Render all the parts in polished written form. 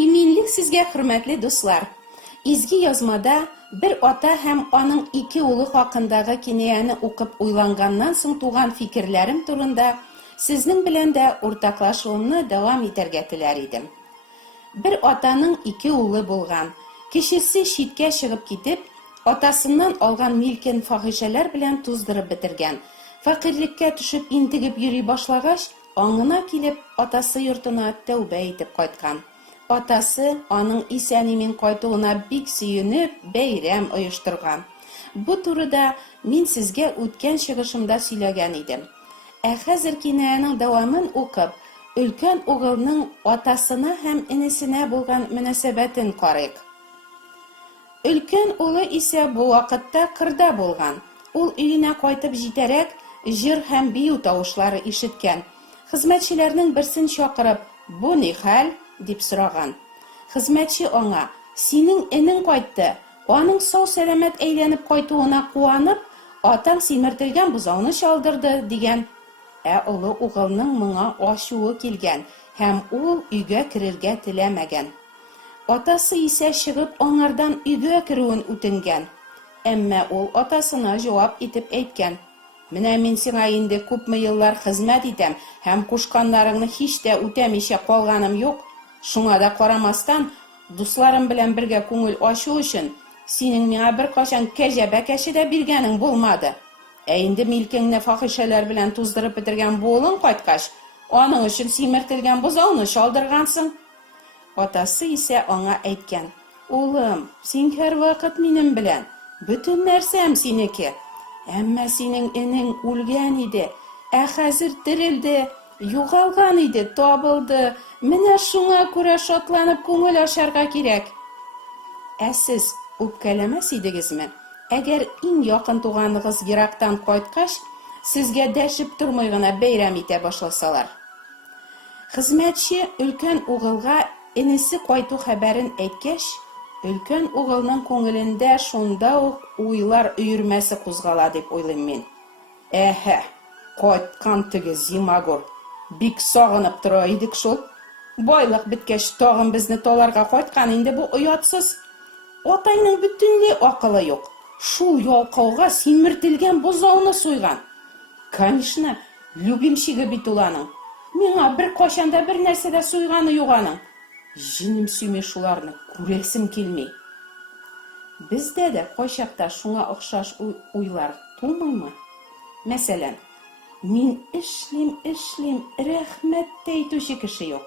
Иминлек сезгә, хөрмәтле дуслар. Изге язмада бер ата һәм аның ике улы хакындагы кинаяны укып уйланганнан соң туган фикерләрем турында сезнең белән дә уртаклашуымны дәвам итәргә теләр идем. Бер атаның ике улы булган. Кечесе читкә чыгып китеп, атасыннан алган милкен фахишәләр белән туздырып бетергән. Фәкыйрьлеккә төшеп интегеп йөри башлагач, аңына килеп, атасы йортына тәүбә итеп кайткан. Атасы аның исән-имин кайтуына бик сөенеп, бәйрәм оештырган. Бу турыда мин сезгә үткән чыгышымда сөйләгән идем. Ә хәзер кинаяның дәвамын укып, өлкән угылның атасына һәм инесенә булган мөнәсәбәтен карыйк. Өлкән улы исә бу вакытта кырда булган. Ул өенә кайтып җитәрәк, җыр һәм бию тавышлары ишеткән. Хезмәтчеләрнең берсен чакырып, "Бу ни хәл?" дип сораган. Хезмәтче аңа, "Синең энең кайтты. Аның сау сәламәт әйләнеп кайтуына куанып, атаң симертелгән бузауны чалдырды" дигән. Ә улы угылның моңа ачуы килгән һәм ул өйгә керергә теләмәгән. Атасы исә чыгып аңардан өйгә керүен үтенгән. Әмма ул атасына җавап итеп әйткән: "Менә мин сиңа инде күпме еллар хезмәт итәм һәм кушканнарыңны һич тә үтәмичә калганым юк. Шуңа да карамастан, дусларым белән бергә күңел ачу өчен синең миңа беркайчан кәҗә бәкәче дә биргәнең булмады. Ә инде милкеңне фахишәләр белән туздырып бетергән булың кайткач, аның өчен симертелгән бозауны чалдыргансың." Атасы исә аңа әйткән: "Улым, син һәрвакыт минем белән, бөтен нәрсәм синеке. Әмма синең энең үлгән иде, ә хәзер терелде, югалган иде, табылды. Менә шуңа күрә шатланып күңел ачарга кирәк." Ә сез үпкәләмәс идегезме? Әгәр иң якын туганыгыз ерактан кайткач, сезгә дәшеп тормый гына бәйрәм итә башласалар. Хезмәтче өлкән угылга энесе кайту хәбәрен әйткәч, өлкән угылның күңелендә шунда ук уйлар өермәсе кузгала дип уйлыйм мин. Әһә, кайткан теге Зимагур. Бик сагынып тора идек шул. Байлык биткәч тагын безне таларга кайткан инде бу оятсыз. Атайның бөтенләй акылы юк. Шул ялкауга симертелгән бозауны суйган. Конечно, любимчиге бит ул аның. Миңа бер кайчанда бер нәрсә дә суйганы юк аның. Җинем сөйми шуларны, күрәсем килми. Бездә дә кайчакта шуңа охшаш уйлар тумыймы? Мәсәлән, мин эшлим, рәхмәт әйтүче кеше юк.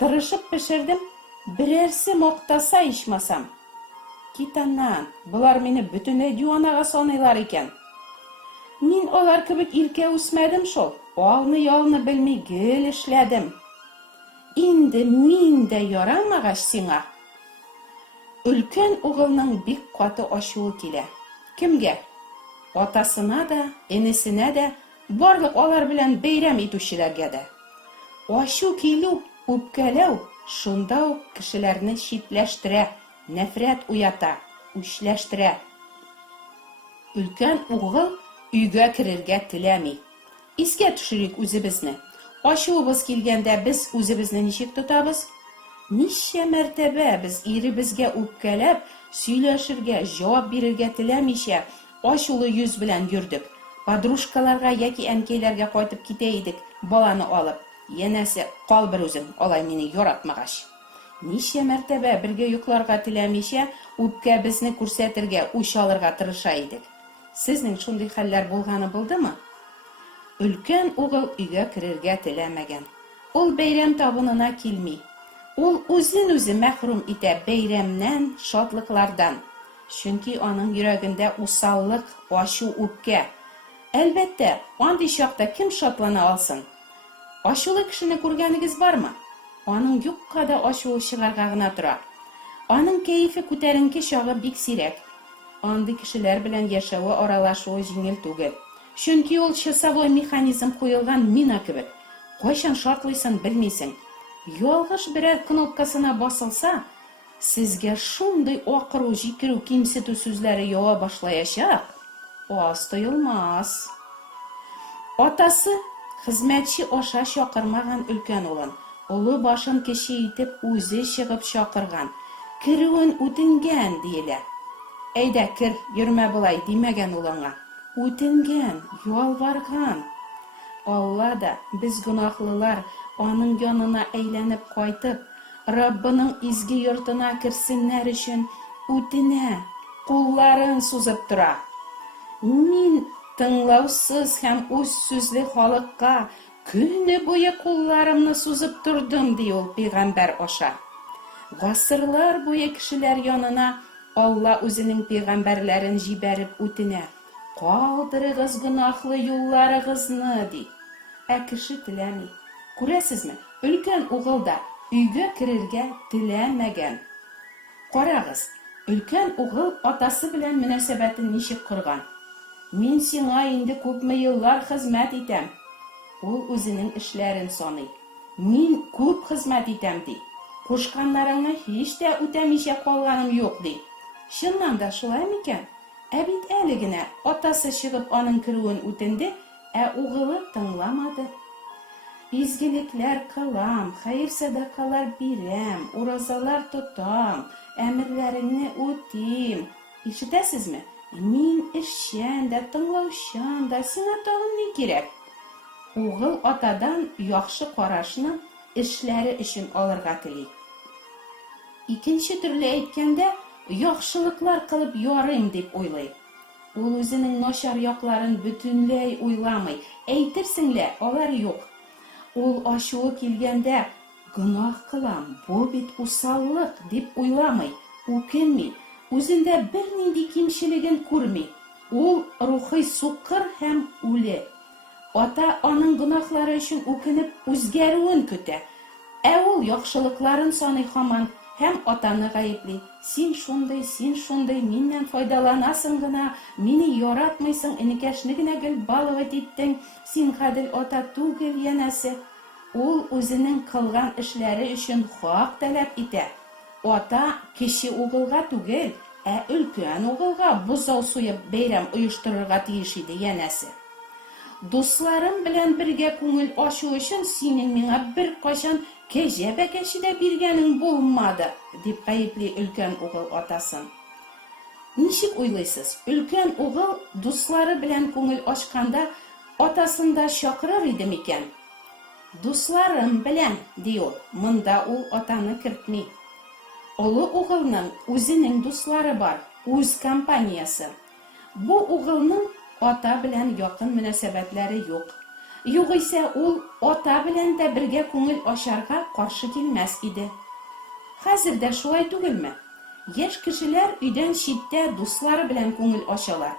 Тырышып пешердем, берәрсе мактаса ичмасам. Китаннан, булар мине бөтенләй диванага саныйлар икән. Мин алар кебек илкә үсмәдем шул. Алны-ялны белми гел эшләдем. Инде мин дә ярамагач сиңа. Өлкән угылның бик каты ачуы килә. Кемгә? Атасына да, энесенә дә, барлык алар белән бәйрәм итүчеләргә дә. Ачу килү, үпкәләү шунда ук кешеләрне читләштерә, нәфрәт уята, үчләштерә. Өлкән угыл өйгә керергә теләми. Искә төшерик үзебезне. Ачуыбыз килгәндә без үзебезне ничек тотабыз? Ничә мәртәбә без иребезгә үпкәләп, сөйләшергә, җавап бирергә теләмичә, ачулы йөз белән йөрдек. Подружкаларга яки әнкәйләргә кайтып китә идек, баланы алып. Янәсе, кал бер үзең, алай мине яратмагач. Ничә мәртәбә бергә йокларга теләмичә, үпкәбезне күрсәтергә, үч алырга тырыша идек. Сезнең шундый хәлләр булганы булдымы? Өлкән угыл өйгә керергә теләмәгән. Ул бәйрәм табынына килми. Ул үзен-үзе мәхрүм итә бәйрәмнән, шатлыклардан. Чөнки аның йөрәгендә усаллык, ачу, үпкә. Әлбәттә, андый чакта кем шатлана алсын? Ачулы кешене күргәнегез бармы? Аның юкка да ачуы чыгарга гына тора. Аның кәефе күтәренке чагы бик сирәк. Андый кешеләр белән яшәүе, аралашуы җиңел түгел. Чөнки ул часовой механизм куелган мина кебек. Кайчан шартлыйсын белмисең. Ялгыш берәр кнопкасына басылса, сезгә шундый акыру, җикерү, кимсетү сүзләре ява башлаячак. Аз тойылмас. Атасы хезмәтче аша чакырмаган өлкән улын, олы башын кеше итеп үзе чыгып чакырган, кируен үтенгән диелә. Әйдә кир, йөрмә болай димәгән ул аңа. Үтенгән, ялварган. Алла да без гөнаһлылар аның янына әйләнеп кайтып, Раббының изге йортына керсеннәр өчен үтенә, кулларын сузып тора. Мин тыңлаусыз һәм үз сүзле халыкка көне буе кулларымны сузып тордым, ди ул пәйгамбәр аша. Гасырлар буе кешеләр янына Алла үзенең пәйгамбәрләрен җибәреп үтенә. Калдырыгыз гөнаһлы юлларыгызны, ди. Кеше теләми. Күрәсезме, өлкән угыл да өйгә керергә теләмәгән. Карагыз, өлкән угыл атасы белән мөнәсәбәтен ничек корган? Мин сиңа инде күпме еллар хезмәт итәм. Ул үзенең эшләрен саный. Мин күп хезмәт итәм, ди. Кушканнарыңны һич тә үтәмичә калганым юк, ди. Чыннан да шулай микән? Бит әле генә атасы чыгып аның керүен үтенде, угылы тыңламады. Изгелекләр кылам, хәйр садакалар бирәм, уразалар тотам, әмерләреңне үтим. Ишетәсезме? Мин эшчән дә, тыңлаучан да, сиңа тагын ни кирәк? Угыл атадан яхшы карашны эшләре өчен алырга тели. Икенче төрле әйткәндә, яхшылыклар кылып ярыйм дип уйлый. Ул үзенең начар якларын бөтенләй уйламый. Әйтерсеңлә, алар юк. Ул ачуы килгәндә, гөнаһ кылам, бу бит усаллык дип уйламый, үкенми, үзендә бернинди кимчелеген күрми. Ул рухи сукыр һәм үле. Ата аның гөнаһлары өчен үкенеп үзгәрүен көтә. Ул яхшылыкларын саный һаман һәм атаны гаепли. Син шундый, миннән файдаланасың гына, мине яратмыйсың, энекәшне генә гел балыгыт иттең, син гадел ата түгел янәсе. Ул үзенең кылган эшләре өчен хак таләп итә. Ата кеше угылга түгел, өлкән угылга бозау суеп бәйрәм оештырырга тиеш иде янәсе. Дусларым белән бергә күңел ачу өчен синең миңа бер кайчан кәҗә бәкәче дә биргәнең булмады, дип гаепли өлкән угыл атасын. Ничек уйлыйсыз? Өлкән угыл дуслары белән күңел ачканда атасын да чакырыр иде микән? Дусларым белән, ди ул. Монда ул атаны кертми. Олы угылның үзенең дуслары бар, үз компаниясы. Бу угылның ата белән якын мөнәсәбәтләре юк. Югыйсә ул ата белән дә бергә күңел ачарга каршы килмәс иде. Хәзер дә шулай түгелме? Яшь кешеләр өйдән читтә дуслары белән күңел ачалар.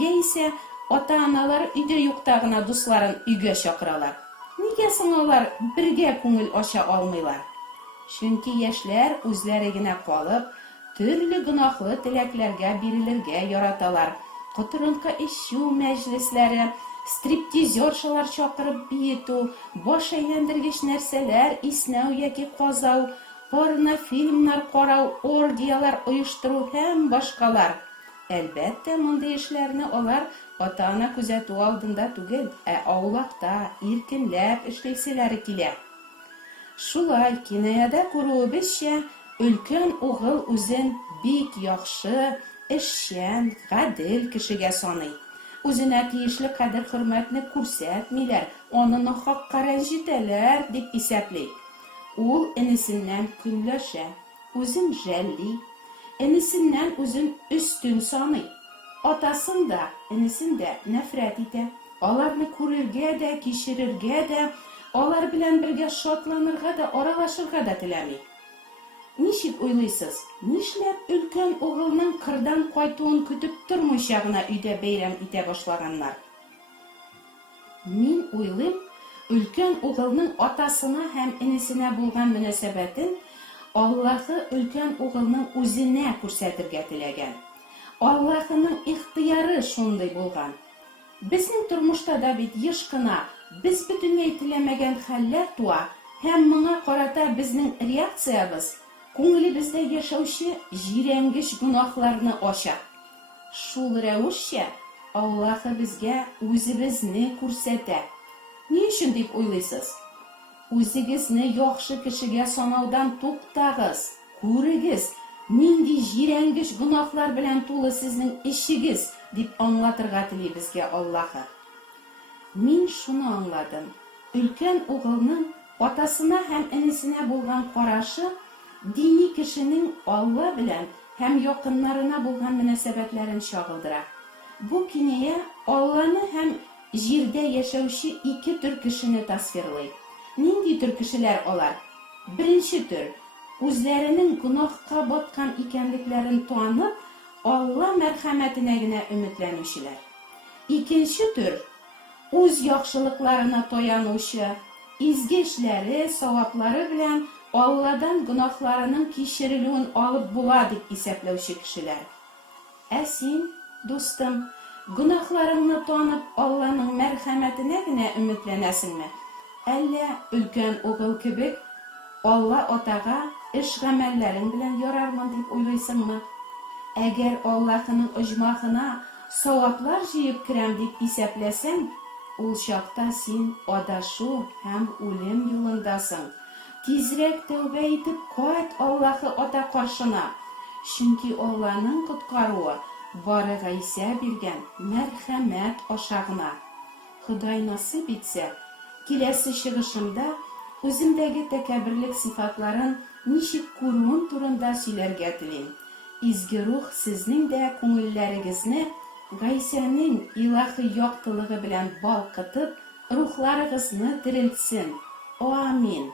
Яисә ата-аналар өйдә юкта гына дусларын өйгә чакыралар. Нигә соң алар бергә күңел ача алмыйлар? Чөнки яшьләр үзләре генә калып, төрле гөнаһлы теләкләргә бирелергә яраталар. Котырынкы эчү мәҗлесләре, стриптизершалар чакырып биетү, баш әйләндергеч нәрсәләр иснәү яки казау, порнофильмнар карау, оргиялар оештыру һәм башкалар. Әлбәттә, мондый эшләрне алар ата-ана күзәтү алдында түгел, аулакта, иркенләп эшләселәре килә. Шулай кинаяда күрүебезчә, өлкән угыл үзен бик яхшы, эшчән, гадел кешегә саный. Үзенә тиешле кадер-хөрмәтне күрсәтмиләр, аны нахакка рәнҗетәләр дип исәпли. Ул энесеннән көнләшә, үзен жәлли, энесеннән үзен өстен саный. Атасын да, энесен дә нәфрәт итә. Аларны күрергә дә, кичерергә дә, алар белән бергә шатланырга да, аралашырга да теләми. Ничек уйлыйсыз? Нишләп өлкән угылның кырдан кайтуын көтеп тормыйча гына өйдә бәйрәм итә башлаганнар? Мин уйлыйм, өлкән угылның атасына һәм энесенә булган мөнәсәбәтен Аллаһы өлкән угылның үзенә күрсәтергә теләгән. Аллаһының ихтыяры шундый булган. Безнең тормышта да бит еш кына без бөтенләй теләмәгән хәлләр туа, һәм моңа карата безнең реакциябыз күңелебездә яшәүче җирәнгеч гөнаһларны ача. Шул рәвешчә Аллаһы безгә үзебезне күрсәтә. Ни өчен дип уйлыйсыз? Үзегезне яхшы кешегә санаудан туктагыз. Күрегез, нинди җирәнгеш гөнаһлар белән тулы сезнең ишегез, дип аңлатырга тели безгә Аллаһы. Мин шуны аңладым. Өлкән угылның атасына һәм энесенә булган карашы дини кешенең Алла белән һәм якыннарына булган мөнәсәбәтләрен чагылдыра. Бу киная Алланы һәм җирдә яшәүче ике төр кешене тасвирлый. Нинди төр кешеләр алар? Беренче төр, үзләренең гөнаһка баткан икәнлекләрен танып, Алла мәрхәмәтенә генә өметләнүчеләр. Икенче төр, үз яхшылыкларына таянучы, изге эшләре, саваплары белән Алладан гөнаһларының кичерелүен алып була дип исәпләүче кешеләр. Ә син, дустым, гөнаһларыңны танып, Алланың мәрхәмәтенә генә өметләнәсеңме? Әллә өлкән угыл кебек Алла атага эш-гамәлләрең белән ярармын дип уйлыйсыңмы? Әгәр Аллаһының оҗмахына саваплар җыеп керәм дип исәпләсәң, ул чакта син адашу һәм үлем юлындасың. Тизрәк тәүбә итеп кайт Аллаһы ата каршына. Чөнки Алланың коткаруы бары Гайса биргән мәрхәмәт аша гына. Ходай насыйп итсә, киләсе чыгышымда үземдәге тәкәбберлек сифатларын ничек күрүем турында сөйләргә телим. Изге рух сезнең дә күңелләрегезне Гайсаның илаһи яктылыгы белән балкытып, рухларыгызны терелтсен. Амин.